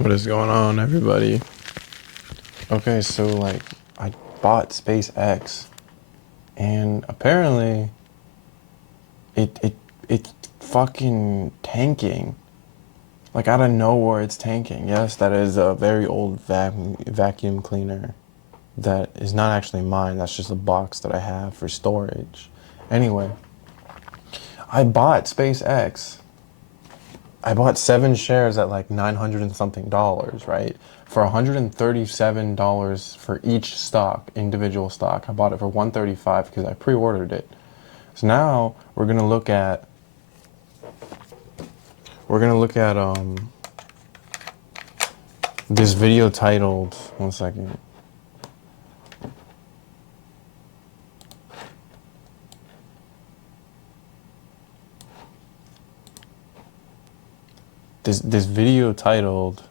What is going on, everybody? Okay, so I bought SpaceX, and apparently it's fucking tanking. Like out of nowhere, it's tanking. Yes, that is a very old vacuum cleaner that is not actually mine. That's just a box that I have for storage. Anyway, I bought SpaceX. I bought 7 shares at like 900 and something dollars, right? For $137 for each stock, individual stock. I bought it for 135 because I pre-ordered it. So now we're gonna look at this video titled, one second. This video titled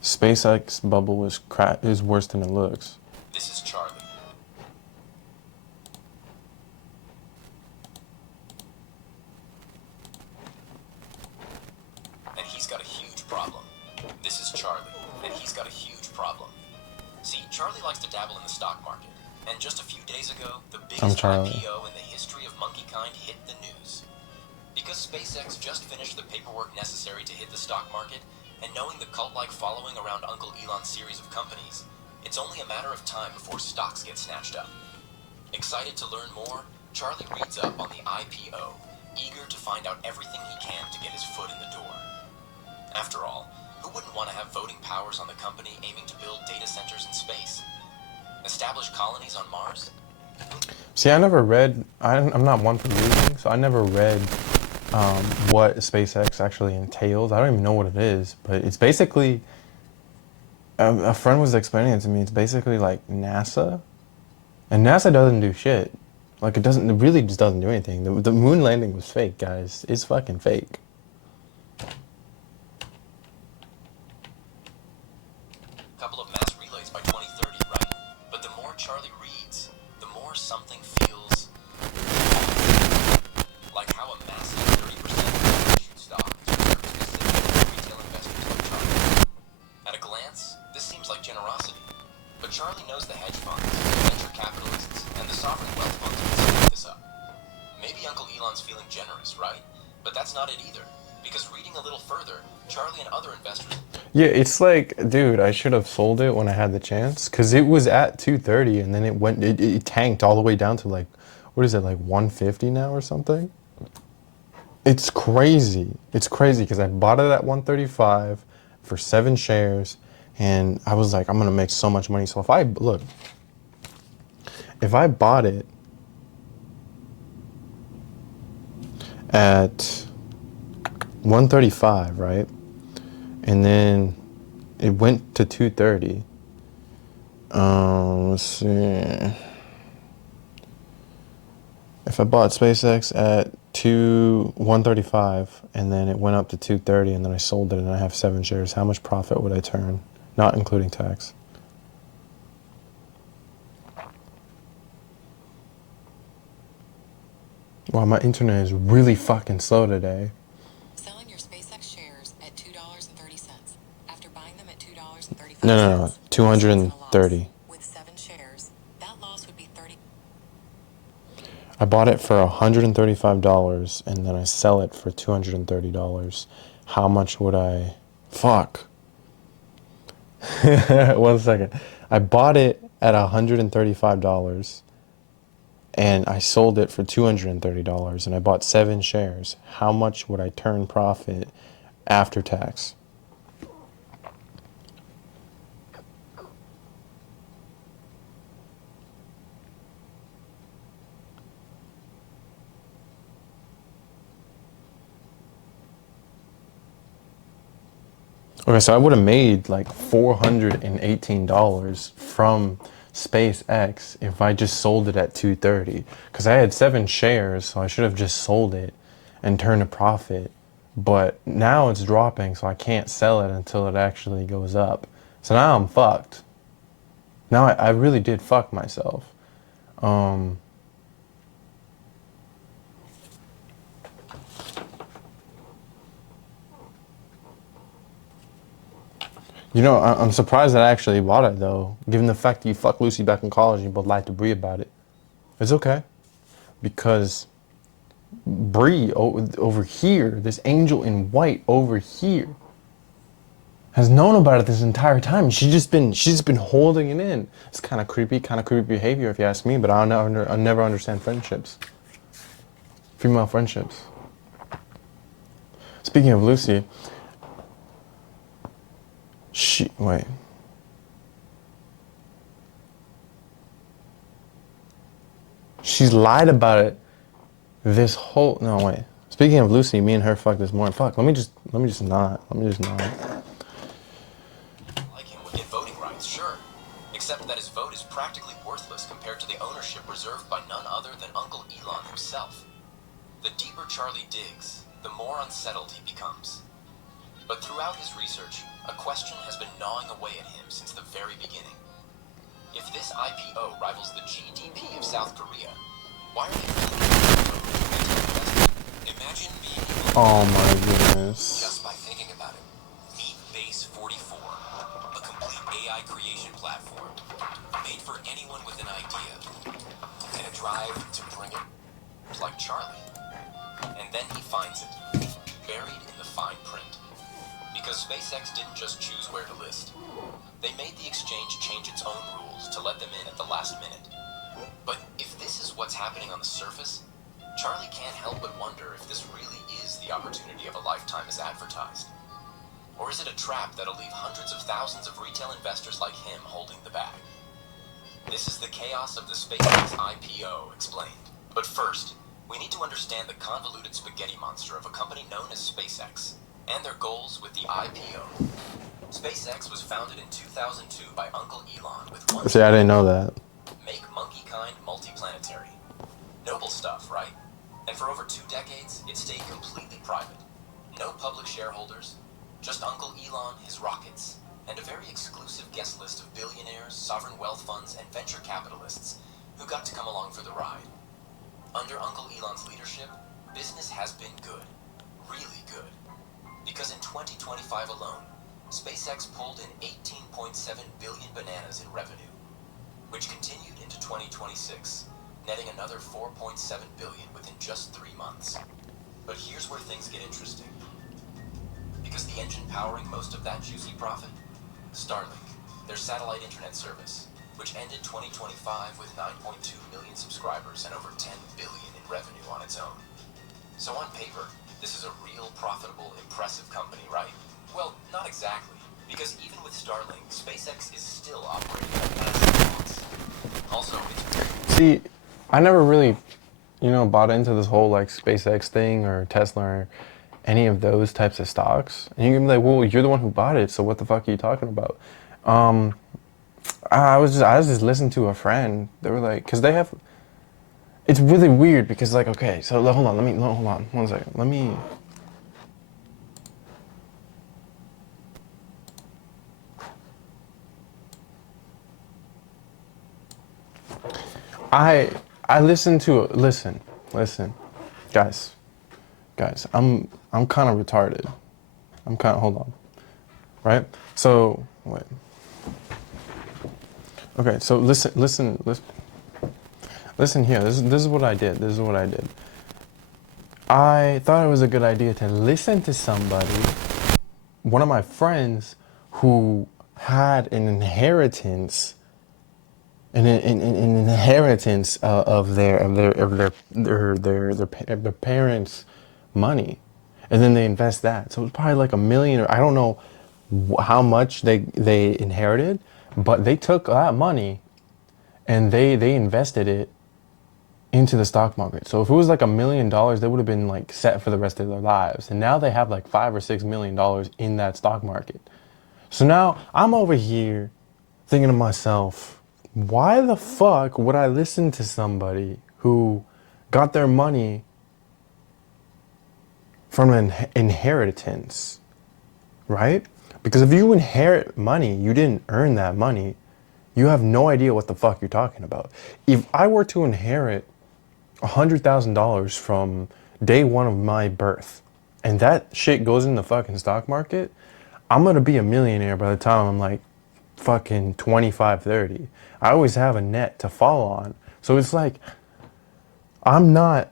SpaceX bubble is worse than it looks. This is Charlie. And he's got a huge problem. This is Charlie. And he's got a huge problem. See, Charlie likes to dabble in the stock market. And just a few days ago, the biggest IPO in the history of monkeykind hit the news. Because SpaceX just finished the paperwork necessary to hit the stock market, and knowing the cult-like following around Uncle Elon's series of companies, it's only a matter of time before stocks get snatched up. Excited to learn more, Charlie reads up on the IPO, eager to find out everything he can to get his foot in the door. After all, who wouldn't want to have voting powers on the company aiming to build data centers in space? Establish colonies on Mars? See, I never read. I'm not one for reading, so I never read what SpaceX actually entails. I don't even know what it is, but it's basically. A friend was explaining it to me. It's basically like NASA, and NASA doesn't do shit. Like it doesn't. It really just doesn't do anything. The moon landing was fake, guys. It's fucking fake. Couple of mass relays by 2030, right? But the more Charlie reads, the more something feels like how a massive 30% issued stock is reserved specifically for retail investors like Charlie. At a glance, this seems like generosity. But Charlie knows the hedge funds, venture capitalists, and the sovereign wealth funds would split this up. Maybe Uncle Elon's feeling generous, right? But that's not it either. Because reading a little further, Charlie and other investors... Yeah, it's like, dude, I should have sold it when I had the chance, because it was at 230, and then it tanked all the way down to like, what is it, like 150 now or something? It's crazy. It's crazy because I bought it at 135 for 7 shares, and I was like, I'm gonna make so much money. So if I bought it at 135, right? And then it went to 230. Let's see. If I bought SpaceX at 135 and then it went up to 230 and then I sold it and I have 7 shares, how much profit would I turn? Not including tax. Wow, my internet is really fucking slow today. Selling your SpaceX shares at $2.30 after buying them at $2.35. No, 230. With 7 shares, that loss would be 30. I bought it for $135 and then I sell it for $230. How much would I... Fuck. 1 second. I bought it at $135 and I sold it for $230 and I bought 7 shares. How much would I turn profit after tax? Okay, so I would have made like $418 from SpaceX if I just sold it at 230. Because I had 7 shares, so I should have just sold it and turned a profit. But now it's dropping, so I can't sell it until it actually goes up. So now I'm fucked. Now I really did fuck myself. You know, I'm surprised that I actually bought it though, given the fact that you fucked Lucy back in college and you both lied to Bree about it. It's okay, because Bree over here, this angel in white over here, has known about it this entire time. She's just been holding it in. It's kind of creepy behavior if you ask me. But I'll never understand friendships, female friendships. Speaking of Lucy, wait. She's lied about it this whole, no wait. Speaking of Lucy, me and her fucked this morning. Fuck, let me just not. Like him would get voting rights, sure. Except that his vote is practically worthless compared to the ownership reserved by none other than Uncle Elon himself. The deeper Charlie digs, the more unsettled he becomes. But throughout his research, a question has been gnawing away at him since the very beginning. If this IPO rivals the GDP of South Korea, why are they Imagine being able Oh my goodness. just by thinking about it. Meet Base 44, a complete AI creation platform made for anyone with an idea and a drive to bring it like Charlie. And then he finds it, buried in the fine print. Because SpaceX didn't just choose where to list. They made the exchange change its own rules to let them in at the last minute. But if this is what's happening on the surface, Charlie can't help but wonder if this really is the opportunity of a lifetime as advertised. Or is it a trap that'll leave hundreds of thousands of retail investors like him holding the bag? This is the chaos of the SpaceX IPO explained. But first, we need to understand the convoluted spaghetti monster of a company known as SpaceX and their goals with the IPO. SpaceX was founded in 2002 by Uncle Elon with one. See, I didn't know that. Make monkeykind multiplanetary. Noble stuff, right? And for over 2 decades, it stayed completely private. No public shareholders, just Uncle Elon, his rockets, and a very exclusive guest list of billionaires, sovereign wealth funds, and venture capitalists who got to come along for the ride. Under Uncle Elon's leadership, business has been good. Really good. Because in 2025 alone, SpaceX pulled in 18.7 billion bananas in revenue, which continued into 2026, netting another 4.7 billion within just 3 months. But here's where things get interesting. Because the engine powering most of that juicy profit? Starlink, their satellite internet service, which ended 2025 with 9.2 million subscribers and over 10 billion in revenue on its own. So on paper, this is a real profitable, impressive company, right? Well, not exactly, because even with Starlink, SpaceX is still operating at massive loss. Also, it's... See, I never really, bought into this whole like SpaceX thing or Tesla or any of those types of stocks. And you can be like, well, you're the one who bought it, so what the fuck are you talking about? I was just listening to a friend. They were like, because they have. It's really weird because like, okay, so hold on, hold on, 1 second. Let me. I listen, guys, I'm kind of retarded. Hold on, right? So wait. Okay, so listen here. This is what I did. I thought it was a good idea to listen to somebody, one of my friends, who had an inheritance. An inheritance of their parents' money, and then they invest that. So it's probably like $1 million, or I don't know how much they inherited, but they took that money and they invested it into the stock market. So if it was like $1 million, they would have been like set for the rest of their lives. And now they have like $5 or $6 million in that stock market. So now I'm over here thinking to myself, why the fuck would I listen to somebody who got their money from an inheritance, right? Because if you inherit money, you didn't earn that money. You have no idea what the fuck you're talking about. If I were to inherit $100,000 from day one of my birth, and that shit goes in the fucking stock market, I'm gonna be a millionaire by the time I'm like fucking 25, 30. I always have a net to fall on. So it's like I'm not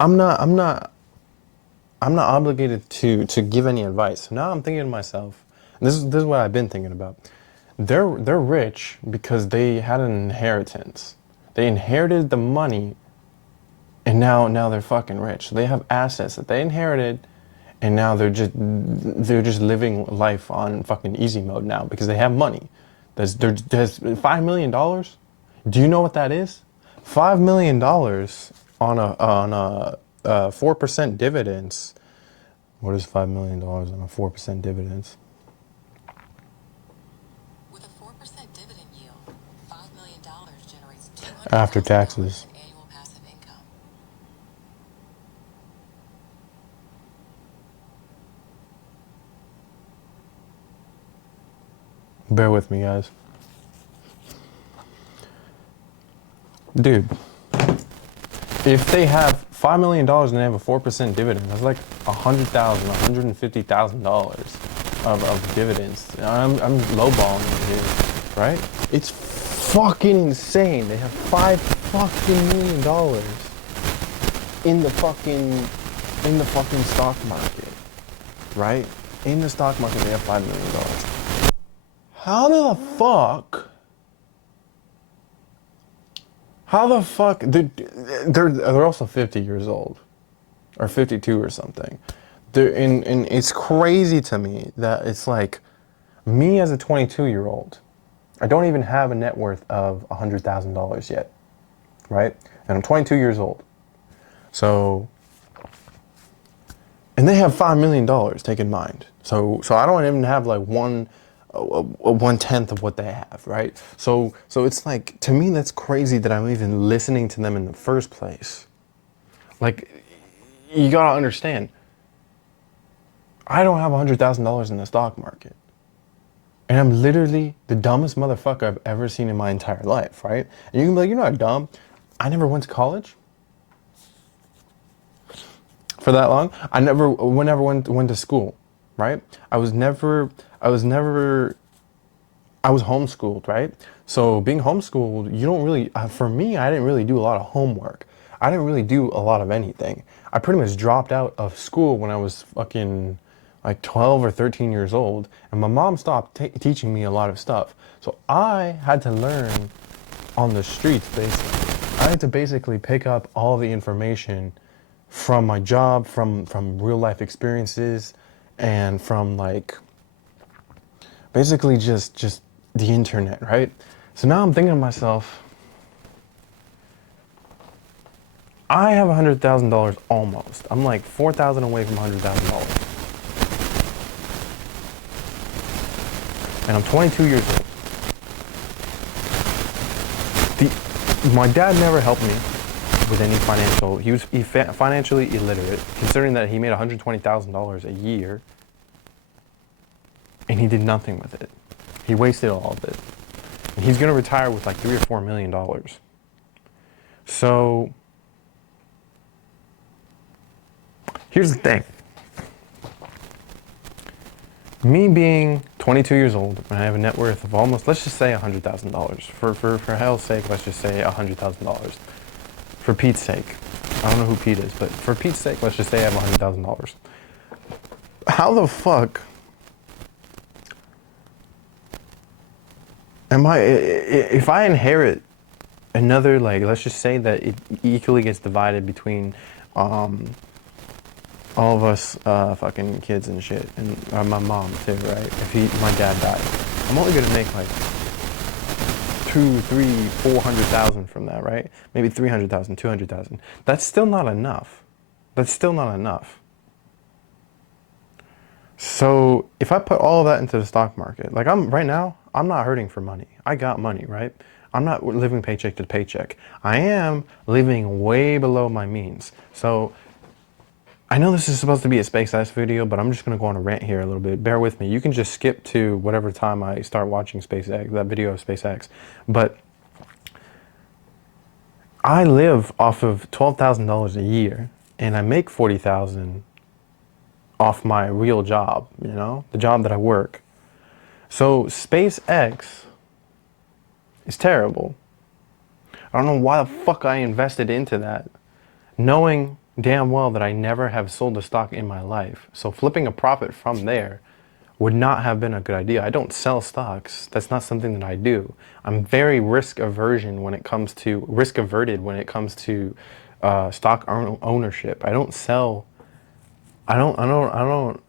I'm not I'm not I'm not obligated to give any advice. Now I'm thinking to myself, and this is what I've been thinking about. They're rich because they had an inheritance. They inherited the money, and now they're fucking rich. They have assets that they inherited, and now they're just living life on fucking easy mode now because they have money. There's $5 million. Do you know what that is? $5 million on a 4% dividends. What is $5 million on a 4% dividends? With a 4% dividend yield, $5 million generates After $200,000 taxes. in annual passive income. Bear with me, guys. Dude, if they have $5 million and they have a 4% dividend, that's like $150,000 of dividends. I'm lowballing it here, right? It's fucking insane. They have $5 million in the fucking stock market, right? In the stock market, they have $5 million. How the fuck? How the fuck? They're also 50 years old, or 52 or something. And it's crazy to me that it's like me as a 22-year-old. I don't even have a net worth of $100,000 yet, right? And I'm 22 years old. So, and they have $5 million, take in mind. So I don't even have like one tenth of what they have, right? So it's like, to me, that's crazy that I'm even listening to them in the first place. Like, you gotta understand, I don't have $100,000 in the stock market. And I'm literally the dumbest motherfucker I've ever seen in my entire life, right? And you can be like, you're not dumb. I never went to college for that long. I never went to school, right? I was homeschooled, right? So being homeschooled, you don't really, for me, I didn't really do a lot of homework. I didn't really do a lot of anything. I pretty much dropped out of school when I was fucking like 12 or 13 years old, and my mom stopped teaching me a lot of stuff. So I had to learn on the streets, basically. I had to basically pick up all the information from my job, from real life experiences, and from like basically just the internet, right? So now I'm thinking to myself, I have $100,000 almost. I'm like 4,000 away from $100,000. And I'm 22 years old. My dad never helped me with any financial. He was financially illiterate, considering that he made $120,000 a year, and he did nothing with it. He wasted all of it. And he's gonna retire with like $3 or $4 million. So here's the thing. Me being 22 years old, and I have a net worth of almost, let's just say $100,000. For hell's sake, let's just say $100,000. For Pete's sake. I don't know who Pete is, but for Pete's sake, let's just say I have $100,000. How the fuck if I inherit another, like, let's just say that it equally gets divided between all of us fucking kids and shit, and my mom too, right? If my dad died, I'm only gonna make like 2, 3, 400,000 from that, right? Maybe 300,000, 200,000. That's still not enough. That's still not enough. So if I put all of that into the stock market, like right now, I'm not hurting for money. I got money, right? I'm not living paycheck to paycheck. I am living way below my means. So I know this is supposed to be a SpaceX video, but I'm just gonna go on a rant here a little bit. Bear with me. You can just skip to whatever time I start watching SpaceX, that video of SpaceX. But I live off of $12,000 a year, and I make $40,000 off my real job, you know, the job that I work. So SpaceX is terrible. I don't know why the fuck I invested into that, knowing damn well that I never have sold a stock in my life. So flipping a profit from there would not have been a good idea. I don't sell stocks. That's not something that I do. I'm very risk averted when it comes to stock ownership. I don't sell. I don't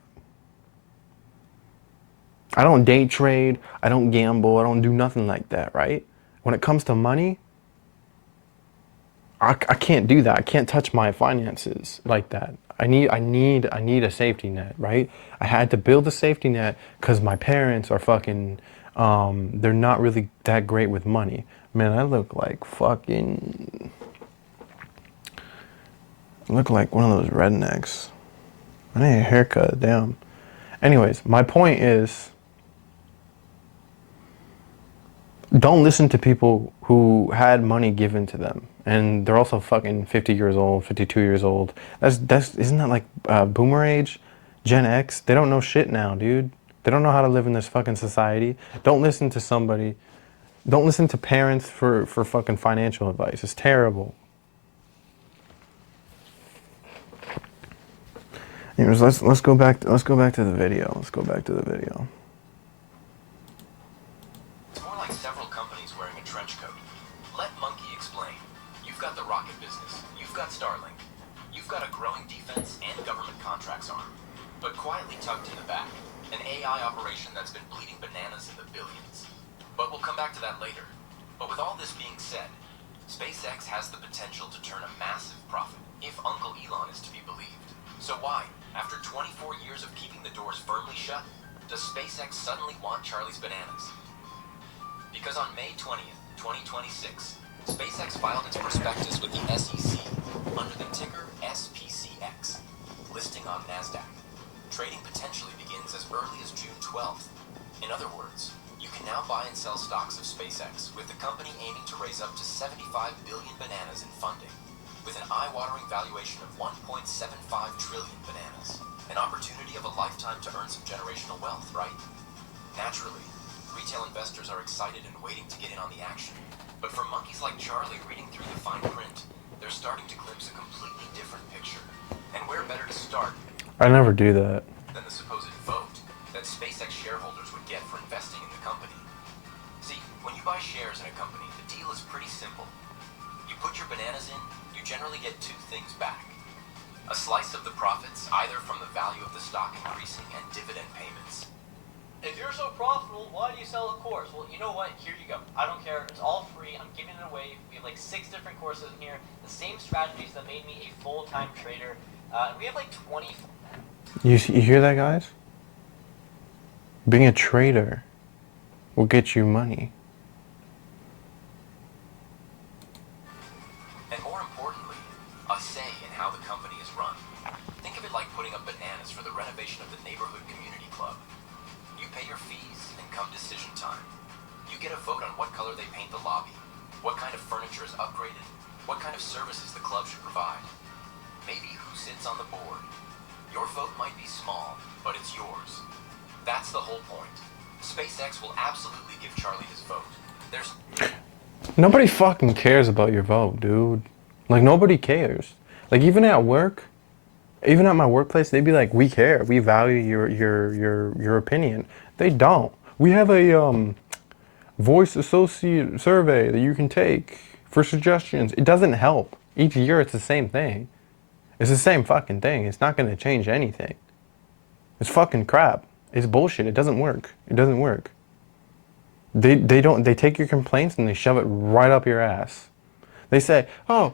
day trade. I don't gamble. I don't do nothing like that. Right? When it comes to money, I can't do that. I can't touch my finances like that. I need a safety net, right? I had to build a safety net because my parents are fucking, they're not really that great with money. Man, I look like one of those rednecks. I need a haircut, damn. Anyways, my point is, don't listen to people who had money given to them and they're also fucking 50 years old, 52 years old. Isn't that like boomer age? Gen X? They don't know shit now, dude. They don't know how to live in this fucking society. Don't listen to somebody. Don't listen to parents for fucking financial advice. It's terrible. Anyways, let's go back to the video. Let's go back to the video. It's more like several companies wearing a trench coat. Let Monkey explain. You've got the rocket business. You've got Starlink. You've got a growing defense and government contracts arm. But quietly tucked in the back, an AI operation that's been bleeding bananas in the billions. But we'll come back to that later. But with all this being said, SpaceX has the potential to turn a massive profit if Uncle Elon is to be believed. So why, after 24 years of keeping the doors firmly shut, does SpaceX suddenly want Charlie's bananas? Because on May 20th, 2026, SpaceX filed its prospectus with the SEC under the ticker SPCX, listing on NASDAQ. Trading potentially begins as early as June 12th. In other words, you can now buy and sell stocks of SpaceX, with the company aiming to raise up to 75 billion bananas in funding, with an eye-watering valuation of 1.75 trillion bananas. An opportunity of a lifetime to earn some generational wealth, right? Naturally, retail investors are excited and waiting to get in on the action. But for monkeys like Charlie reading through the fine print, they're starting to glimpse a completely different picture. And where better to start I never do that. than the supposed vote that SpaceX shareholders would get for investing in the company? See, when you buy shares in a company, the deal is pretty simple. You put your bananas in, you generally get two things back. A slice of the profits, either from the value of the stock increasing and dividend payments. If you're so profitable, why do you sell a course? Well, you know what? Here you go. I don't care. It's all free. I'm giving it away. We have like 6 different courses in here. The same strategies that made me a full-time trader. We have like 20. You hear that, guys? Being a trader will get you money. And more importantly, a say in how the company is run. Think of it like putting up bananas for the renovation of the neighborhood community club. You pay your fees, and come decision time, you get a vote on what color they paint the lobby, what kind of furniture is upgraded, what kind of services the club should provide, maybe who sits on the board. Your vote might be small, but it's yours. That's the whole point. SpaceX will absolutely give Charlie his vote. There's Nobody fucking cares about your vote, dude. Like, nobody cares. Like, even at work, even at my workplace, they'd be like, we care. We value your opinion. They don't. We have a voice associate survey that you can take for suggestions. It doesn't help. Each year it's the same thing. It's the same fucking thing. It's not going to change anything. It's fucking crap. It's bullshit. It doesn't work. It doesn't work. They take your complaints and they shove it right up your ass. They say, "Oh,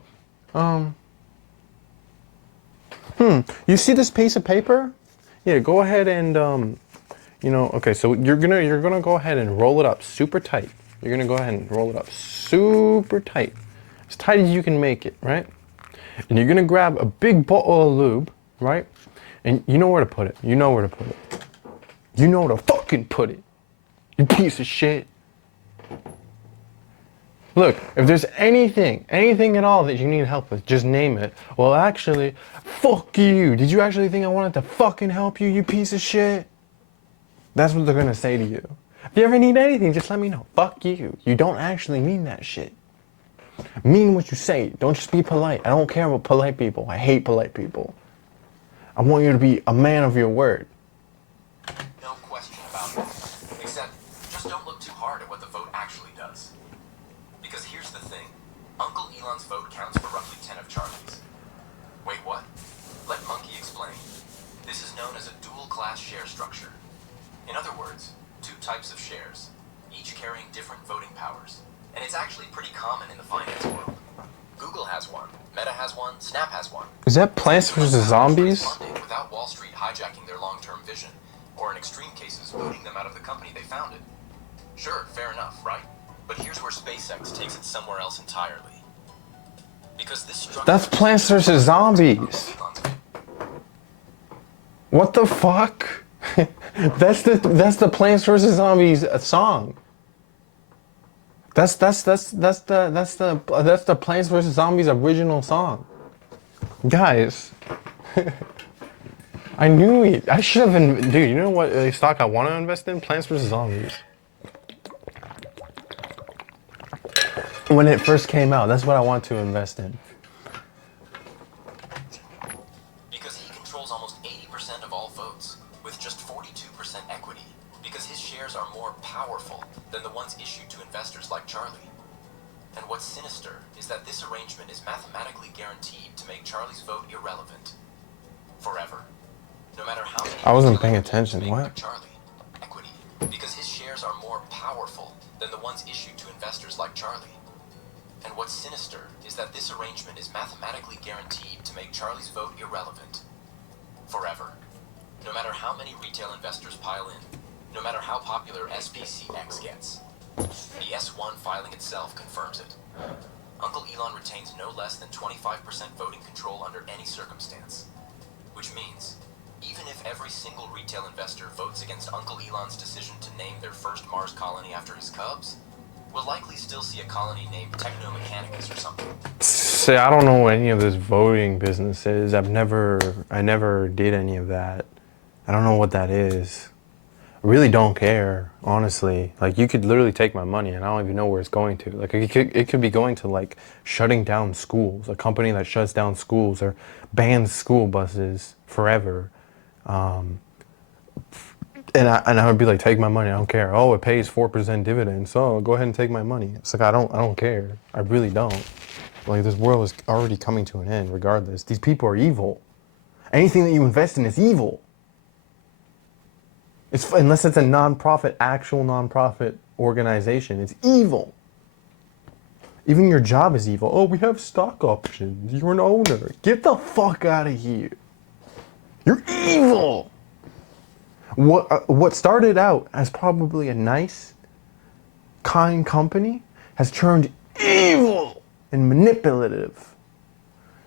you see this piece of paper? Yeah, go ahead and okay, so you're gonna go ahead and roll it up super tight. You're gonna go ahead and roll it up super tight. As tight as you can make it, right? And you're gonna grab a big bottle of lube, right? And you know where to put it. You know where to put it. You know where to fucking put it. You piece of shit. Look, if there's anything at all that you need help with, just name it. Well, actually, fuck you. Did you actually think I wanted to fucking help you, you piece of shit? That's what they're gonna say to you. If you ever need anything, just let me know. Fuck you. You don't actually mean that shit. Mean what you say. Don't just be polite. I don't care about polite people. I hate polite people. I want you to be a man of your word. No question about it. Except, just don't look too hard at what the vote actually does. Because here's the thing. Uncle Elon's vote counts for roughly 10 of Charlie's. Wait, what? Let Monkey explain. This is known as a dual-class share structure. In other words, two types of shares, each carrying different voting powers. And it's actually pretty common in the finance world. Google has one, Meta has one, Snap has one. Is that Plants vs. Zombies? Without Wall Street hijacking their long-term vision, or in extreme cases, booting them out of the company they founded. Sure, fair enough, right? But here's where SpaceX takes it somewhere else entirely. Because this structure... That's Plants vs. Zombies. What the fuck? That's the Plants vs. Zombies song. That's the Plants vs. Zombies original song. Guys, I knew it. I should have been. Dude, you know what stock I want to invest in? Plants vs. Zombies. When it first came out, that's what I want to invest in. Because he controls almost 80% of all votes, with just 42% equity. Because his shares are more powerful than the ones issued to investors like Charlie. And what's sinister is that this arrangement is mathematically guaranteed to make Charlie's vote irrelevant. Forever. No matter how many... I wasn't paying attention. What? Charlie. Equity. Because his shares are more powerful than the ones issued to investors like Charlie. And what's sinister is that this arrangement is mathematically guaranteed to make Charlie's vote irrelevant. Forever. No matter how many retail investors pile in, no matter how popular SPCX gets. The S1 filing itself confirms it. Uncle Elon retains no less than 25% voting control under any circumstance. Which means, even if every single retail investor votes against Uncle Elon's decision to name their first Mars colony after his cubs, we'll likely still see a colony named Technomechanicus or something. See, I don't know what any of this voting business is. I never did any of that. I don't know what that is. I really don't care, honestly. Like, you could literally take my money and I don't even know where it's going to. Like, it could be going to, like, shutting down schools. A company that shuts down schools or bans school buses forever. And I would be like, take my money, I don't care. Oh, it pays 4% dividends, so go ahead and take my money. It's like, I don't care. I really don't. Like, this world is already coming to an end regardless. These people are evil. Anything that you invest in is evil. Unless it's a non-profit, actual non-profit organization, it's evil. Even your job is evil. Oh, we have stock options. You're an owner. Get the fuck out of here. You're evil. What started out as probably a nice, kind company has turned evil and manipulative.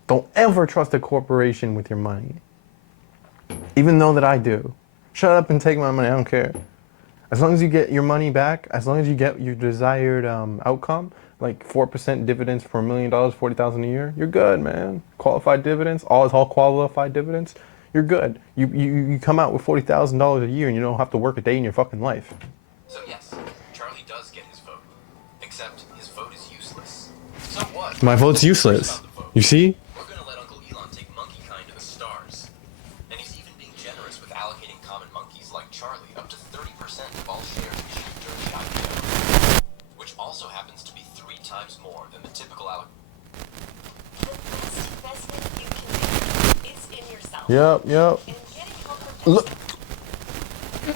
Don't ever trust a corporation with your money. Even though that I do. Shut up and take my money, I don't care. As long as you get your money back, as long as you get your desired outcome, like 4% dividends for $1 million, $40,000 a year, you're good, man. Qualified dividends, all qualified dividends, you're good. You come out with $40,000 a year and you don't have to work a day in your fucking life. So yes, Charlie does get his vote. Except his vote is useless. So what? My vote's useless. You see? We're gonna let Uncle Elon take monkey kind to the stars. And he's even being generous with allocating common monkeys like Charlie up to 30% of all shares issued during the IPO. Which also happens to be 3 times more than the typical allocation. The best investment you can make is in yourself. Yep. And getting help from Look,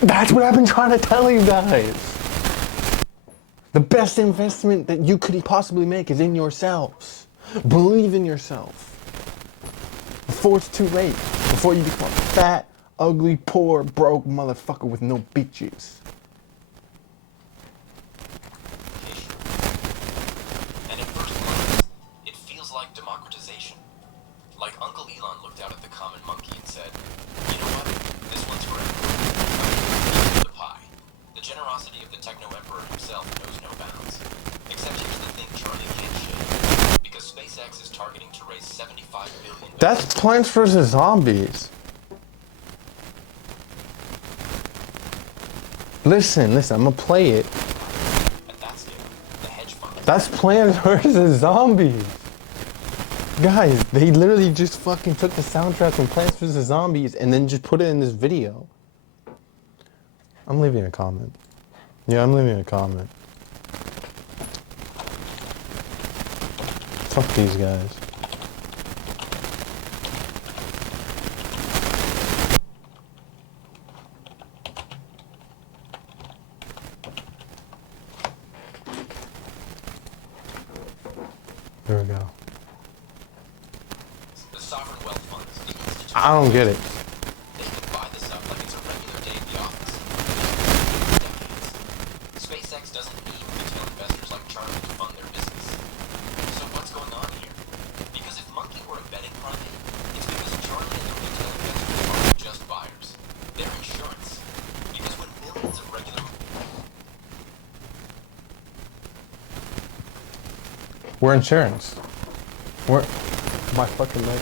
that's what I've been trying to tell you guys. The best investment that you could possibly make is in yourselves. Believe in yourself. Before it's too late. Before you become a fat, ugly, poor, broke motherfucker with no bitches. And at first glance, it feels like democratization. Like Uncle Elon looked out at the common monkey and said, you know what? This one's for everyone. The pie. The generosity of the Techno Emperor himself knows no bounds. Except here's the thing, That's Plants vs. Zombies. Listen, I'm gonna play it. At that scale, the hedge fund. That's Plants vs. Zombies. Guys, they literally just fucking took the soundtrack from Plants vs. Zombies and then just put it in this video. I'm leaving a comment. Yeah, I'm leaving a comment. Fuck these guys. Here we go. The sovereign wealth funds, the institution. I don't get it. They can buy this up like it's a regular day at the office. Decades. SpaceX doesn't need retail investors like Charlie to fund their business. So what's going on here? Because if Monkey were a betting primate, it's because Charlie and the retail investors aren't just buyers. They're insurance. Because when millions of regular... We're insurance. We're my fucking leg.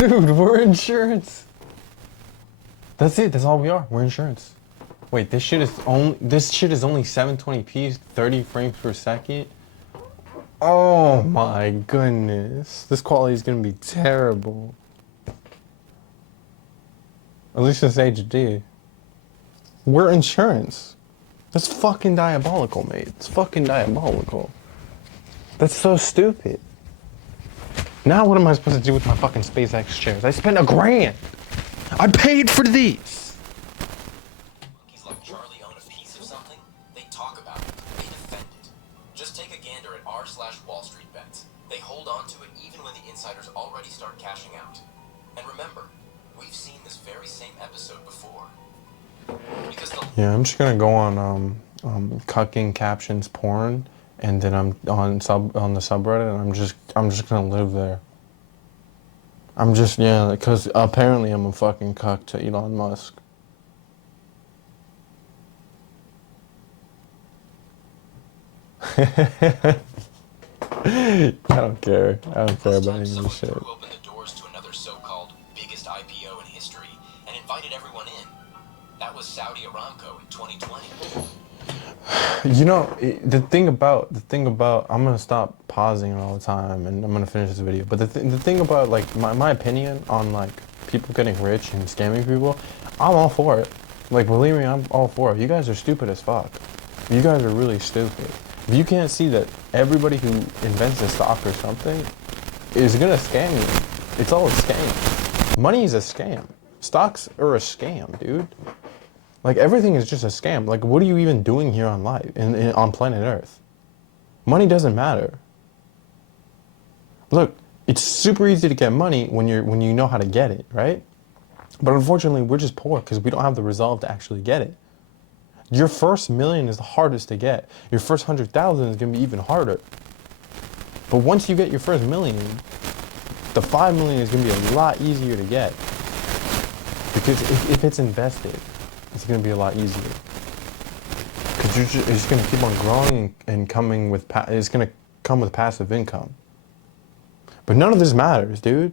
Dude, we're insurance. That's it. That's all we are. We're insurance. Wait, this shit is only 720p, 30 frames per second. Oh my goodness. This quality is gonna be terrible. At least it's HD. We're insurance. That's fucking diabolical, mate. It's fucking diabolical. That's so stupid. Now what am I supposed to do with my fucking SpaceX shares? I spent $1,000. I paid for these. Monkeys like Charlie own a piece of something, they talk about it, they defend it. Just take a gander at r/Wall Street Bets. They hold on to it even when the insiders already start cashing out. And remember, we've seen this very same episode before. Because the Yeah, I'm just gonna go on cucking captions porn, and then I'm on the subreddit, and I'm just gonna live there. Because apparently I'm a fucking cuck to Elon Musk. I don't care. I don't care This about time any of someone this shit. threw open the doors to another so-called biggest IPO in history and invited everyone in. That was Saudi Aramco in 2020. You know, the thing about I'm gonna stop pausing all the time and I'm gonna finish this video. But the thing about like my opinion on like people getting rich and scamming people, I'm all for it. Like believe me, I'm all for it. You guys are stupid as fuck. You guys are really stupid. If you can't see that everybody who invents a stock or something is gonna scam you, it's all a scam. Money is a scam. Stocks are a scam, dude. Like, everything is just a scam. Like, what are you even doing here on life, on planet Earth? Money doesn't matter. Look, it's super easy to get money when you know how to get it, right? But unfortunately, we're just poor because we don't have the resolve to actually get it. Your first million is the hardest to get. Your first 100,000 is going to be even harder. But once you get your first million, the 5 million is going to be a lot easier to get. Because if it's invested, it's going to be a lot easier. Because it's just going to keep on growing and coming with, it's going to come with passive income. But none of this matters, dude.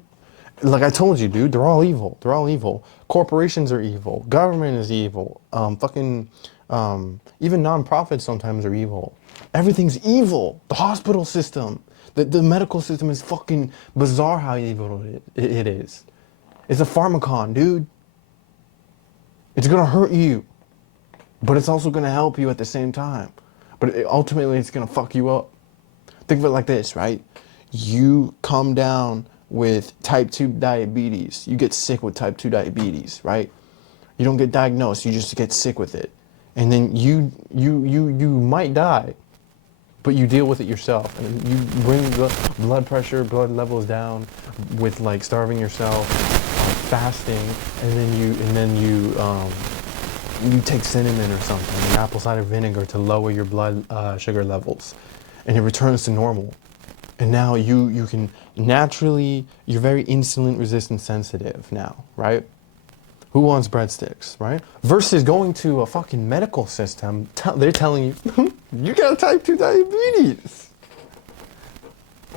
Like I told you, dude, they're all evil. They're all evil. Corporations are evil. Government is evil. Even nonprofits sometimes are evil. Everything's evil. The hospital system, the medical system is fucking bizarre how evil it is. It's a pharmacon, dude. It's gonna hurt you, but it's also gonna help you at the same time. But ultimately, it's gonna fuck you up. Think of it like this, right? You come down with type 2 diabetes. You get sick with type 2 diabetes, right? You don't get diagnosed, you just get sick with it. And then you might die, but you deal with it yourself. And you bring the blood pressure, blood levels down with like starving yourself, fasting, and then you take cinnamon or something, and apple cider vinegar to lower your blood sugar levels, and it returns to normal. And now you can naturally, you're very insulin resistant sensitive now, right? Who wants breadsticks, right? Versus going to a fucking medical system, they're telling you, you got type 2 diabetes.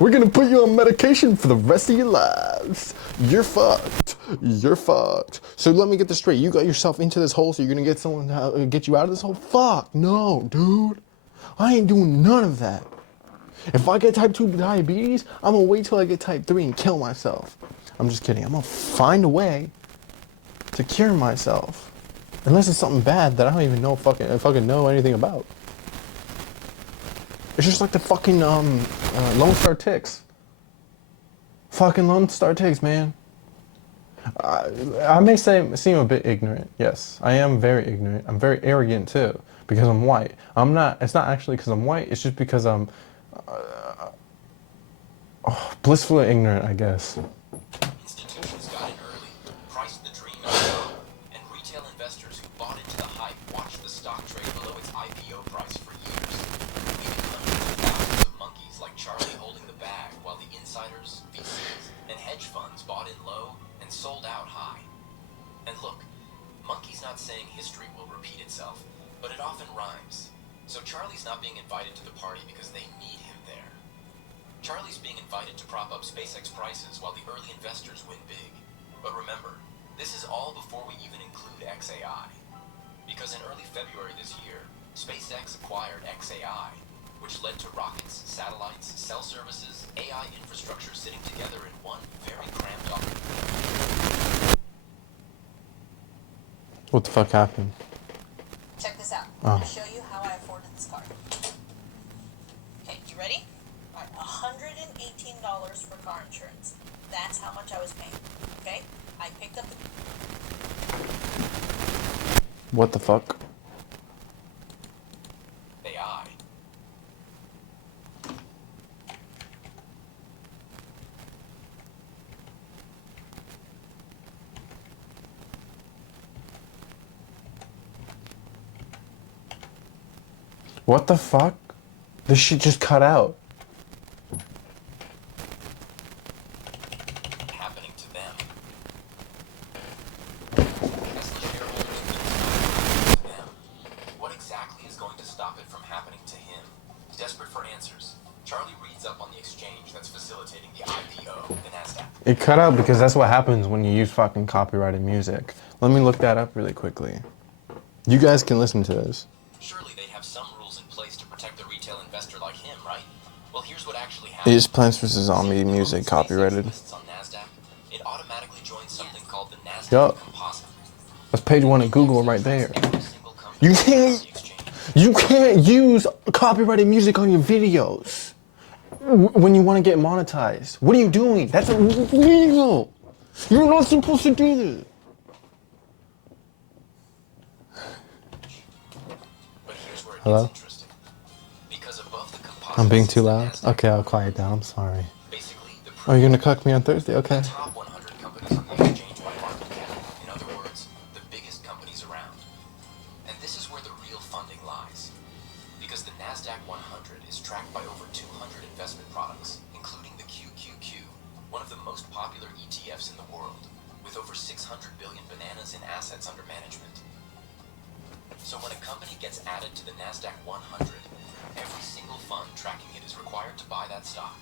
We're gonna put you on medication for the rest of your lives. You're fucked. You're fucked. So let me get this straight. You got yourself into this hole, so you're gonna get someone to get you out of this hole? Fuck, no, dude. I ain't doing none of that. If I get type 2 diabetes, I'm gonna wait till I get type 3 and kill myself. I'm just kidding. I'm gonna find a way to cure myself. Unless it's something bad that I don't even know fucking know anything about. It's just like the fucking Lone Star Ticks. Fucking Lone Star Ticks, man. I may seem a bit ignorant. Yes, I am very ignorant. I'm very arrogant too because I'm white. I'm not. It's not actually because I'm white. It's just because I'm blissfully ignorant, I guess. Institutions got in early, priced the dream at low, and retail investors who bought into the hype watched the stock trade below its IPO price for years, leaving hundreds of thousands of monkeys like Charlie holding the bag while the insiders, VCs, and hedge funds bought in low and sold out high. And look, Monkey's not saying history will repeat itself, but it often rhymes. So Charlie's not being invited to the party because they need him there. Charlie's being invited to prop up SpaceX prices while the early investors win big. But remember, this is all before we even include XAI. Because in early February this year, SpaceX acquired XAI, which led to rockets, satellites, cell services, AI infrastructure sitting together in one very cramped office. What the fuck happened? Check this out. Oh. I'm gonna show you how I afforded this car. Okay, you ready? Alright, $118 for car insurance. That's how much I was paying. Okay? I picked up the... What the fuck? AI. What the fuck? This shit just cut out. Happening to them. Tesla shareholders couldn't stop it happening to them. What exactly is going to stop it from happening to him? Desperate for answers, Charlie reads up on the exchange that's facilitating the IPO, the NASDAQ. It cut out because that's what happens when you use fucking copyrighted music. Let me look that up really quickly. You guys can listen to this. Surely they'd have some rules in place to protect the retail investor like him, right? Well, here's what actually It happened. is Plants vs. Zombie music, SpaceX copyrighted. lists on NASDAQ, it automatically joins something called the NASDAQ Yup. Composite. That's page 1 of Google right there. Every single company You on can't- the exchange. You can't use copyrighted music on your videos when you want to get monetized. What are you doing? That's illegal. You're not supposed to do that. But here's where it Hello? gets interesting. Because above the composite I'm being sits too the loud? NASDAQ. Okay, I'll quiet down. I'm sorry. Basically, the Oh, you're gonna cuck me on Thursday? Okay. the top 100 companies on the exchange by market cap. In other words, the biggest companies around. And this is where the real funding lies. Because the NASDAQ 100 is tracked by over 200 investment products, including the QQQ, one of the most popular ETFs in the world, with over 600 billion bananas in assets under management. So when a company gets added to the NASDAQ 100, every single fund tracking it is required to buy that stock.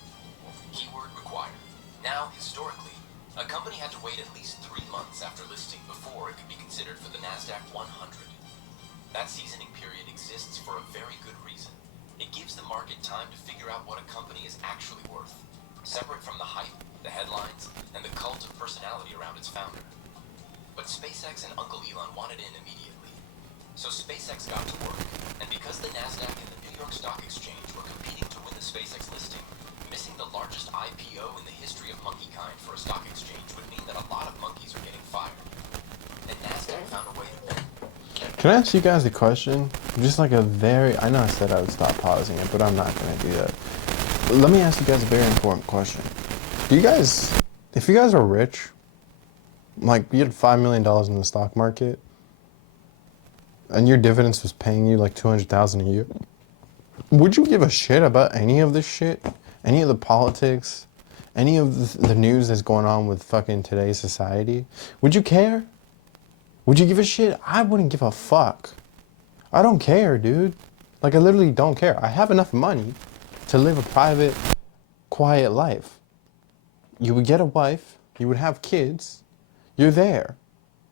Keyword required. Now, historically, a company had to wait at least 3 months after listing before it could be considered for the NASDAQ 100. That seasoning period exists for a very good reason. It gives the market time to figure out what a company is actually worth, separate from the hype, the headlines, and the cult of personality around its founder. But SpaceX and Uncle Elon wanted in immediately. So SpaceX got to work, and because the NASDAQ and the New York Stock Exchange were competing to win the SpaceX listing, missing the largest IPO in the history of monkeykind for a stock exchange would mean that a lot of monkeys are getting fired. And NASDAQ found a way to bend. Can I ask you guys a question? Just like a very... I know I said I would stop pausing it, but I'm not gonna do that. Let me ask you guys a very important question. Do you guys... If you guys are rich, like you had $5 million in the stock market, and your dividends was paying you like $200,000 a year, would you give a shit about any of this shit? Any of the politics? Any of the news that's going on with fucking today's society? Would you care? Would you give a shit? I wouldn't give a fuck. I don't care, dude. Like, I literally don't care. I have enough money to live a private quiet life. You would get a wife, you would have kids, you're there,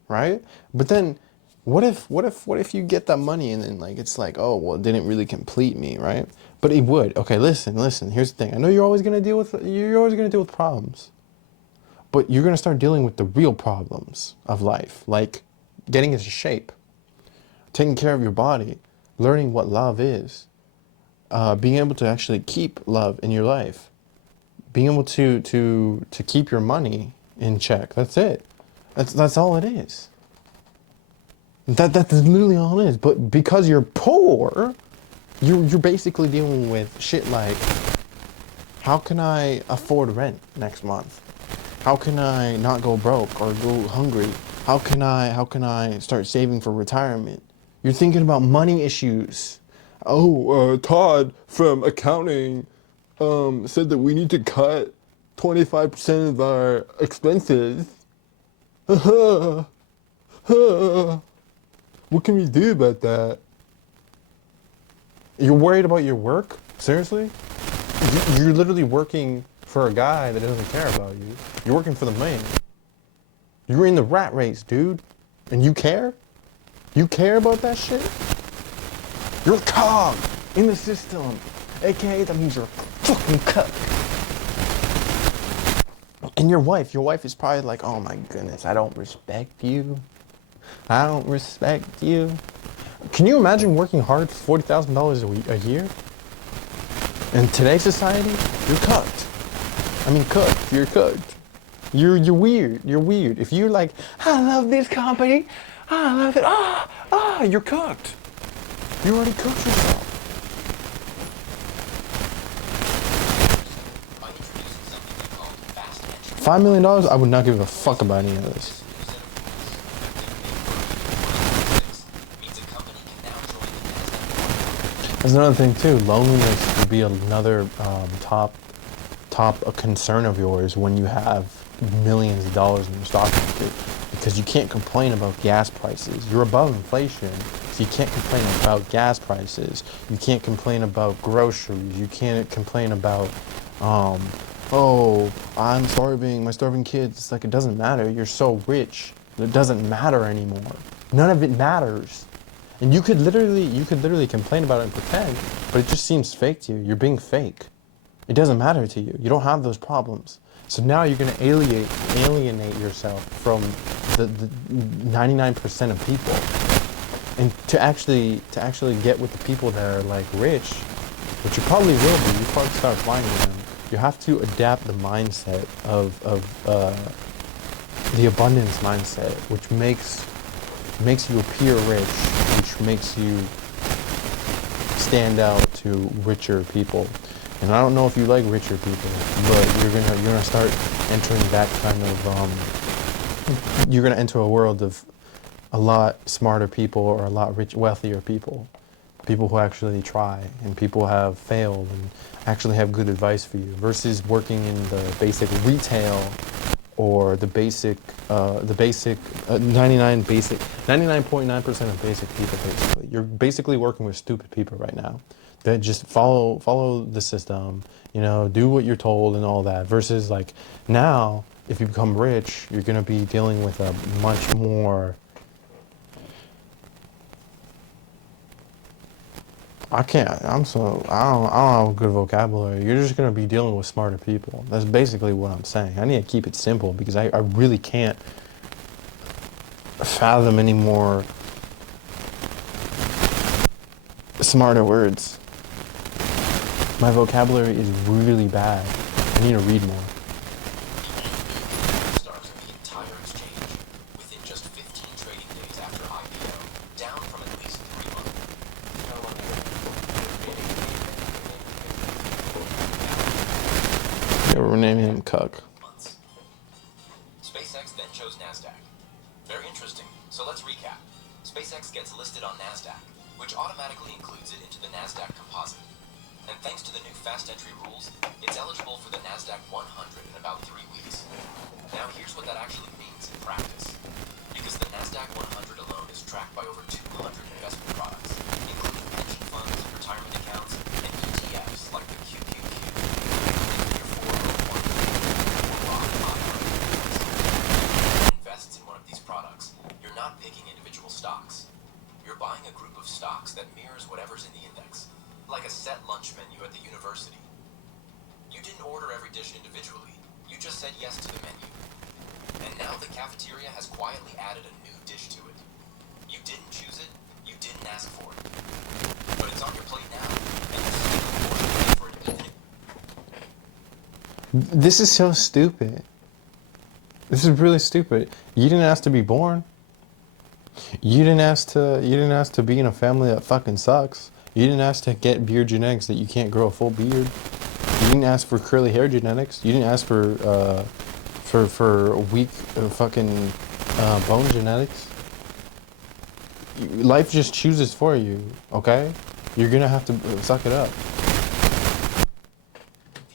right? But then what if you get that money and then like it's like, oh well, it didn't really complete me, right? But it would. Okay, listen, here's the thing. I know you're always gonna deal with problems. But you're gonna start dealing with the real problems of life, like getting into shape, taking care of your body, learning what love is, being able to actually keep love in your life, being able to keep your money in check. That's it. That's all it is. That's literally all it is. But because you're poor, you're basically dealing with shit like, how can I afford rent next month? How can I not go broke or go hungry? How can I start saving for retirement? You're thinking about money issues. Oh, Todd from accounting said that we need to cut 25% of our expenses. What can we do about that? You're worried about your work? Seriously? You're literally working for a guy that doesn't care about you. You're working for the man. You're in the rat race, dude. And you care? You care about that shit? You're a cog in the system. AKA, that means you're a fucking cuck. And your wife is probably like, oh my goodness, I don't respect you. I don't respect you. Can you imagine working hard for $40,000 a year? In today's society, you're cooked. I mean, cooked. You're cooked. You're weird. You're weird. If you're like, I love this company, I love it. You're cooked. You already cooked yourself. By introducing something they call fast entry. $5 million, I would not give a fuck about any of this. Means a company can now join the NASDAQ. There's another thing too. Loneliness would be another top concern of yours when you have millions of dollars in your stock market, because you can't complain about gas prices. You're above inflation, so you can't complain about gas prices. You can't complain about groceries. You can't complain about, oh, I'm starving, my starving kids. It's like, it doesn't matter. You're so rich. It doesn't matter anymore. None of it matters. And you could literally complain about it and pretend, but it just seems fake to you. You're being fake. It doesn't matter to you. You don't have those problems. So now you're going to alienate yourself from the 99% of people. And to actually get with the people that are like rich, which you probably will be, you probably start finding them. You have to adapt the mindset of the abundance mindset, which makes you appear rich, which makes you stand out to richer people. And I don't know if you like richer people, but you're gonna start entering that kind of you're gonna enter a world of a lot smarter people or a lot wealthier people who actually try, and people who have failed and actually have good advice for you, versus working in the basic retail or the basic 99.9% of basic people. Basically, you're basically working with stupid people right now that just follow the system, you know, do what you're told and all that, versus like now, if you become rich, you're going to be dealing with a much more, I don't have a good vocabulary. You're just going to be dealing with smarter people. That's basically what I'm saying. I need to keep it simple because I really can't fathom any more smarter words. My vocabulary is really bad. I need to read more. Starts the entire exchange within just 15 trading days after IPO, down from at least 3 months. Yeah, we're naming him Cuck. SpaceX then chose NASDAQ. Very interesting. So let's recap. SpaceX gets listed on NASDAQ, which automatically includes it into the NASDAQ composite. And thanks to the new fast entry rules, it's eligible for the NASDAQ 100 in about 3 weeks. Now here's what that actually means in practice. Because the NASDAQ 100 alone is tracked by over 200 investment products, including pension funds, retirement accounts, and ETFs like the QQQ. Your not picking individual stocks. You're buying a group of stocks that mirrors whatever's in the index, like a set lunch menu at the university. You didn't order every dish individually, you just said yes to the menu. And now the cafeteria has quietly added a new dish to it. You didn't choose it, you didn't ask for it. But it's on your plate now, and you're still forced to pay for it even if This is so stupid. This is really stupid. You didn't ask to be born. You didn't ask to be in a family that fucking sucks. You didn't ask to get beard genetics that you can't grow a full beard. You didn't ask for curly hair genetics. You didn't ask for weak fucking bone genetics. Life just chooses for you, okay? You're gonna have to suck it up.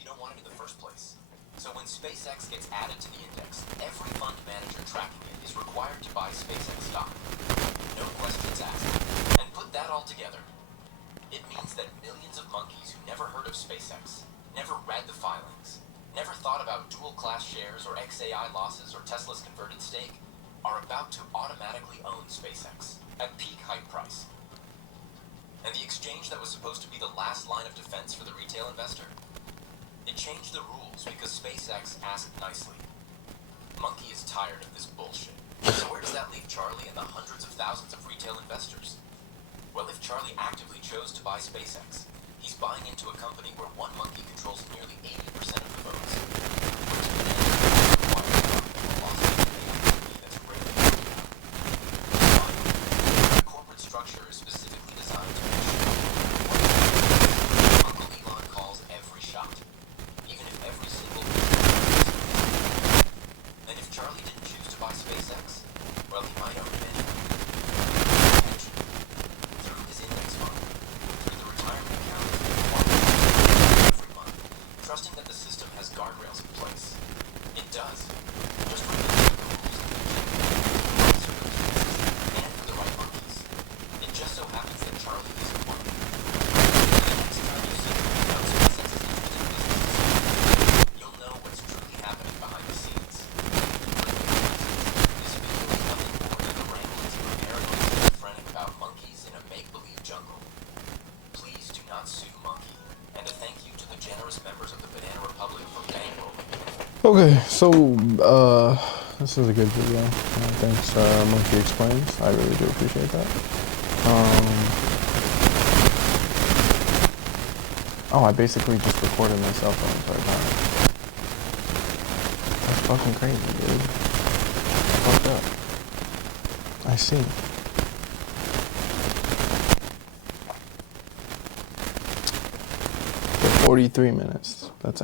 you don't want it in the first place. So when SpaceX gets added to the index, every fund manager tracking it is required to buy SpaceX stock. No questions asked. And put that all together. It means that millions of monkeys who never heard of SpaceX, never read the filings, never thought about dual-class shares or XAI losses or Tesla's converted stake, are about to automatically own SpaceX at peak hype price. And the exchange that was supposed to be the last line of defense for the retail investor? It changed the rules because SpaceX asked nicely. Monkey is tired of this bullshit. So where does that leave Charlie and the hundreds of thousands of retail investors? Well, if Charlie actively chose to buy SpaceX, he's buying into a company where one monkey controls nearly 80% of the votes. The corporate structure is specifically designed to make sure Uncle Elon calls every shot, even if every single and if Charlie didn't choose to buy SpaceX, well, he might own it anyway. Through his index fund, through the retirement account, every month, trusting that the system has guardrails in place. It does. Just remember the rules and and for the right monkeys. It just so happens that Charlie is a monkey. The next time you see about SpaceX's interesting businesses, you'll know what's truly happening behind the scenes. This video is nothing more than a ramblings of a paranoid schizophrenic about monkeys in a make-believe jungle. Please do not sue Monkey, and a thank you to the generous members of the Banana Republic for bankrolling. Okay, so this is a good video. Thanks, Monkey Explains. I really do appreciate that. Oh, I basically just recorded my cell phone, so that's fucking crazy, dude. Fucked up. I see. For 43 minutes. That's